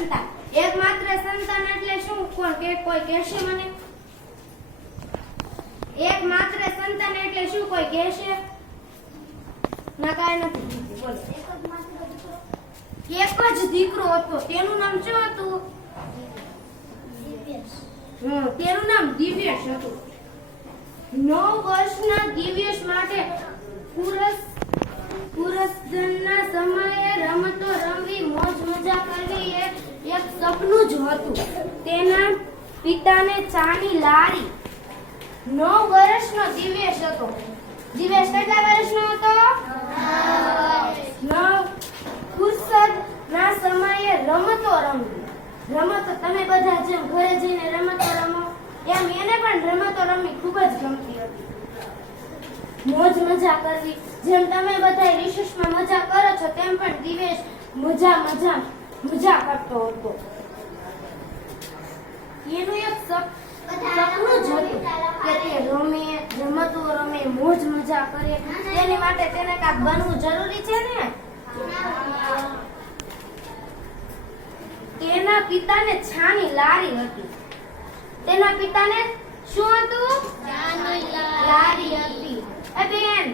સંતાન. એકમાત્ર સંતાન એટલે શું? કોણ કે કોઈ કહેશે મને? એકમાત્ર સંતાન એટલે શું કોઈ કહેશે? ના કાંઈ નથી. બોલો. એક જ દીકરો હતો. તેનું નામ શું હતું? તેનું નામ દિવ્યેશ હતું. નવ વર્ષના દિવ્યેશ માટે જ હતું. તેના પિતાને ચાની લારી. નવ વર્ષનો દિવેશ હતો. દિવેશ કેટલા વર્ષનો હતો? ના સમયે રમતો રમવી. રમતો તમે બધા જેમ ઘરે જઈને રમતો રમો, એમ એને પણ રમતો રમવી ખૂબ જ ગમતી હતી. મોજ મજા કરવી. જેમ તમે બધા રિસેસમાં મજા કરો છો, તેમ પણ દિવેશ મજા મજા મજા કરતો હતો. એનું એક સપનું જ હતું કે તે રમે રમતો રમે મોજ મજા કરે. તેની માટે તેને કાંક બનવું જરૂરી છે ને? તેના પિતાને છાની લારી હતી. તેના પિતાને શું હતું? લારી હતી. બેન